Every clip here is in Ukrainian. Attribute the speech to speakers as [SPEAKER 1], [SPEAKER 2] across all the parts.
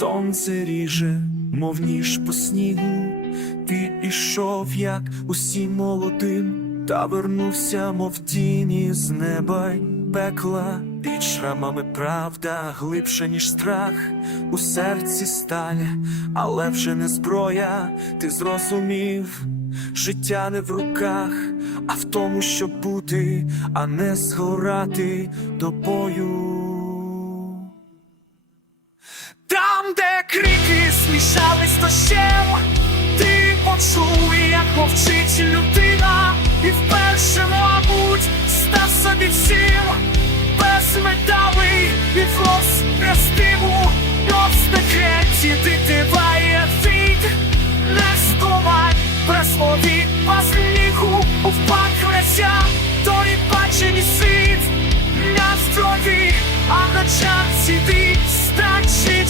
[SPEAKER 1] Сонце ріже, мов ніж по снігу, ти ішов, як усі молодим, та вернувся, мов тіні з неба й пекла. Під шрамами правда глибше, ніж страх, у серці сталь, але вже не зброя, ти зрозумів, життя не в руках, а в тому, щоб бути, а не згорати до бою. Крики смішались дощем, ти почув, як мовчить людина, і вперше, мабуть, став собі всім. Без медалей і флос рестиму, Ті ти тиває від не здумай без води, без снігу у пакреця, той бачені світ. На здорові, а на часі ти стачить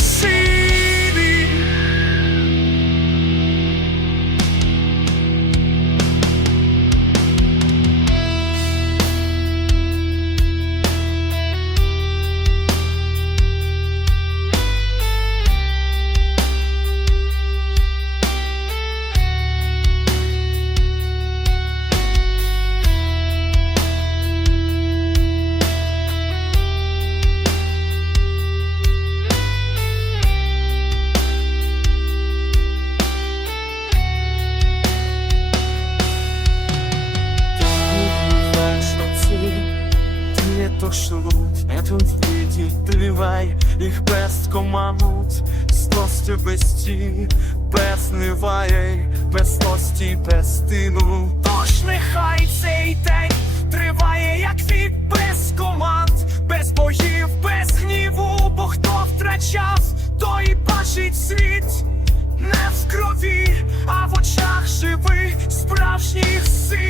[SPEAKER 1] Ślub, этот widzi Тривай їх без команд Злості без ті, без неває Без злості, без тину Тож нехай цей день триває, як вік без команд Без боїв, без гніву, бо хто втрачав, той бачить світ не в крові, а в очах живих справжніх синіх.